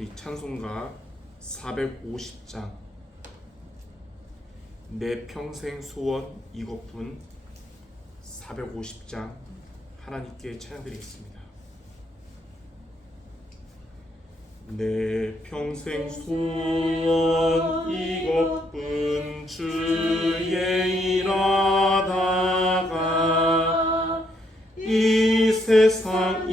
우리 찬송가 450장 내 평생 소원 이것뿐 450장 하나님께 찬양드리겠습니다. 내 평생 소원 이것뿐 주의 일하다가 이 세상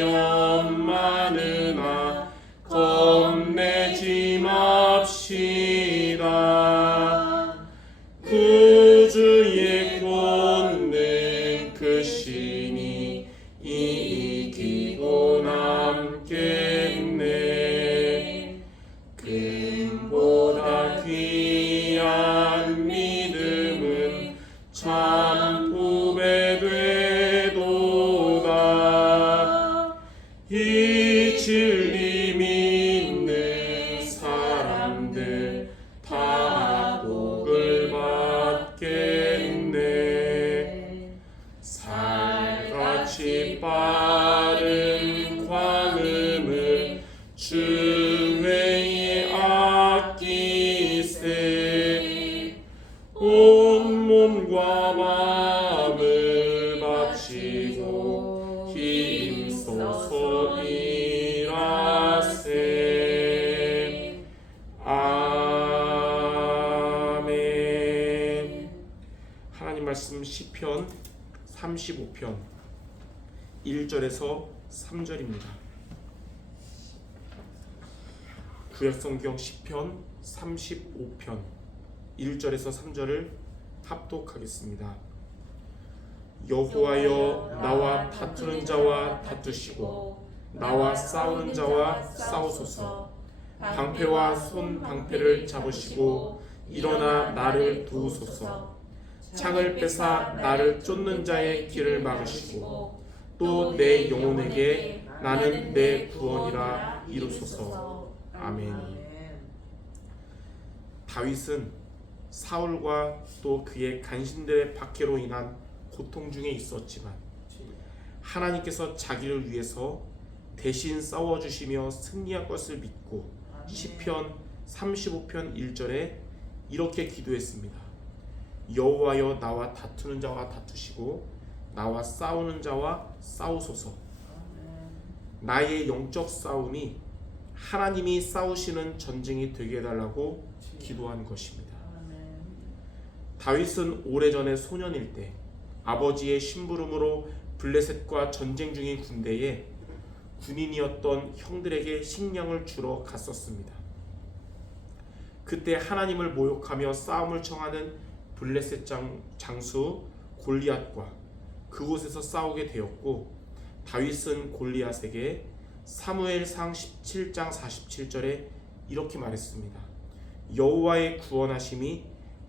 시 이 진리 편 35편 1절에서 3절입니다. 구약성경 시편 35편 1절에서 3절을 합독하겠습니다. 여호와여 나와 다투는 자와 다투시고 나와 싸우는 자와 싸우소서 방패와 손 방패를 잡으시고 일어나 나를 도우소서 창을 빼사 나를 쫓는 자의 길을 막으시고 또 내 영혼에게 나는 내 구원이라 이루소서 아멘. 다윗은 사울과 또 그의 간신들의 박해로 인한 고통 중에 있었지만 하나님께서 자기를 위해서 대신 싸워 주시며 승리할 것을 믿고 시편 35편 1절에 이렇게 기도했습니다. 여호와여 나와 다투는 자와 다투시고 나와 싸우는 자와 싸우소서. 나의 영적 싸움이 하나님이 싸우시는 전쟁이 되게 해달라고 기도한 것입니다. 다윗은 오래전에 소년일 때 아버지의 심부름으로 블레셋과 전쟁 중인 군대에 군인이었던 형들에게 식량을 주러 갔었습니다. 그때 하나님을 모욕하며 싸움을 청하는 블레셋 장, 장수 골리앗과 그곳에서 싸우게 되었고 다윗은 골리앗에게 사무엘상 17장 47절에 이렇게 말했습니다. 여호와의 구원하심이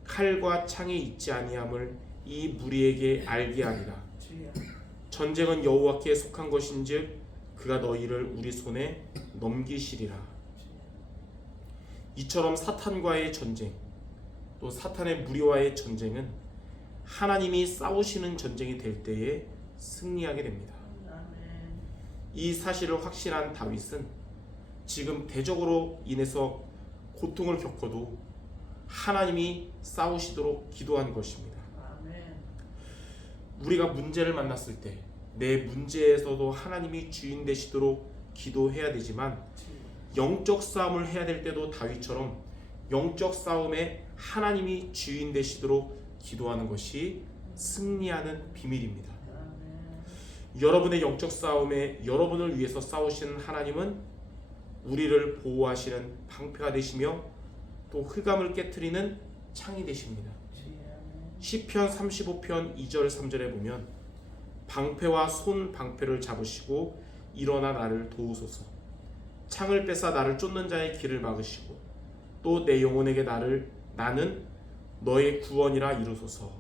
칼과 창에 있지 아니함을 이 무리에게 알게 하리라. 전쟁은 여호와께 속한 것인즉 그가 너희를 우리 손에 넘기시리라. 이처럼 사탄과의 전쟁, 또 사탄의 무리와의 전쟁은 하나님이 싸우시는 전쟁이 될 때에 승리하게 됩니다. 이 사실을 확신한 다윗은 지금 대적으로 인해서 고통을 겪어도 하나님이 싸우시도록 기도한 것입니다. 우리가 문제를 만났을 때 내 문제에서도 하나님이 주인 되시도록 기도해야 되지만 영적 싸움을 해야 될 때도 다윗처럼 영적 싸움에 하나님이 주인 되시도록 기도하는 것이 승리하는 비밀입니다. 여러분의 영적 싸움에 여러분을 위해서 싸우시는 하나님은 우리를 보호하시는 방패가 되시며 또 흑암을 깨뜨리는 창이 되십니다. 시편 35편 2절 3절에 보면 방패와 손 방패를 잡으시고 일어나 나를 도우소서. 창을 뺏어 나를 쫓는 자의 길을 막으시고 또 내 영혼에게 나를 나는 너의 구원이라 이루소서.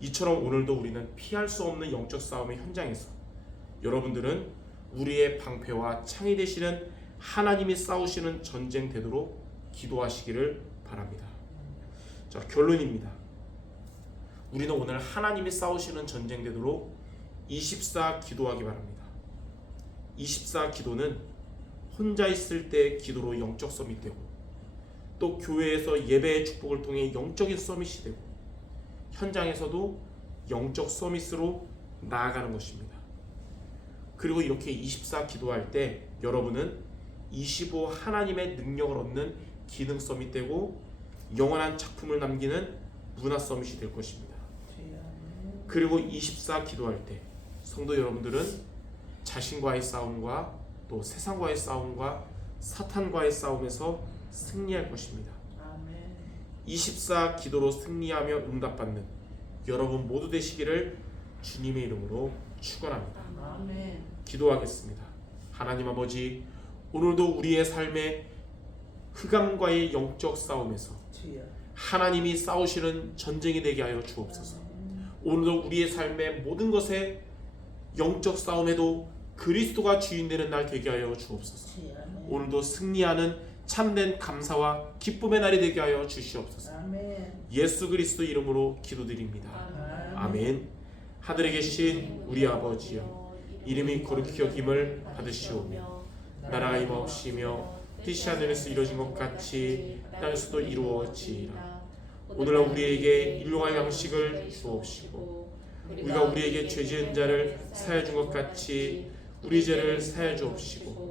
이처럼 오늘도 우리는 피할 수 없는 영적 싸움의 현장에서 여러분들은 우리의 방패와 창이 되시는 하나님이 싸우시는 전쟁 되도록 기도하시기를 바랍니다. 자, 결론입니다. 우리는 오늘 하나님이 싸우시는 전쟁 되도록 24 기도하기 바랍니다. 24 기도는 혼자 있을 때 기도로 영적 서밋 되고 또 교회에서 예배의 축복을 통해 영적인 서밋이 되고 현장에서도 영적 서밋으로 나아가는 것입니다. 그리고 이렇게 24 기도할 때 여러분은 25 하나님의 능력을 얻는 기능 서밋 되고 영원한 작품을 남기는 문화 서밋이 될 것입니다. 그리고 24 기도할 때 성도 여러분들은 자신과의 싸움과 또 세상과의 싸움과 사탄과의 싸움에서 승리할 것입니다. 24 기도로 승리하며 응답받는 여러분 모두 되시기를 주님의 이름으로 축원합니다. 기도하겠습니다. 하나님 아버지 오늘도 우리의 삶의 흑암과의 영적 싸움에서 하나님이 싸우시는 전쟁이 되게 하여 주옵소서. 오늘도 우리의 삶의 모든 것에 영적 싸움에도 그리스도가 주인 되는 날 되게 하여 주옵소서. 오늘도 승리하는 참된 감사와 기쁨의 날이 되게 하여 주시옵소서. 예수 그리스도 이름으로 기도드립니다. 아멘. 하늘에 계신 우리 아버지여 이름이 거룩히 여김을 받으시오며 나라가 임하옵시며 뜻이 하늘에서 이루어진 것 같이 땅에서도 이루어지이라. 오늘날 우리에게 일용할 양식을 주옵시고 우리가 우리에게 죄 지은 자를 사해 준것 같이 우리 죄를 사해 주옵시고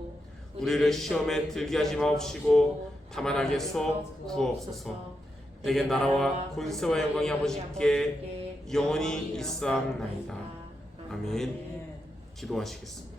우리를 시험에 들게 하지 마옵시고 다만 악에서 구하옵소서. 내게 나라와 권세와 영광이 아버지께 영원히 있사옵나이다. 아멘. 기도하시겠습니다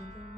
今天。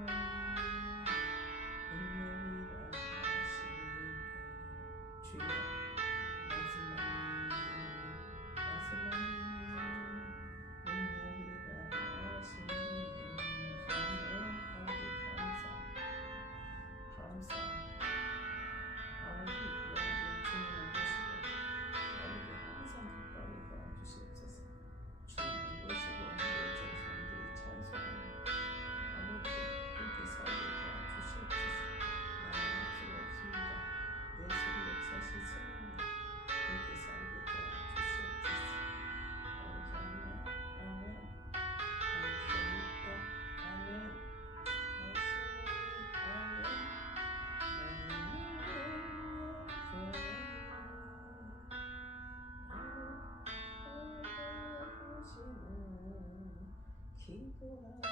Wow.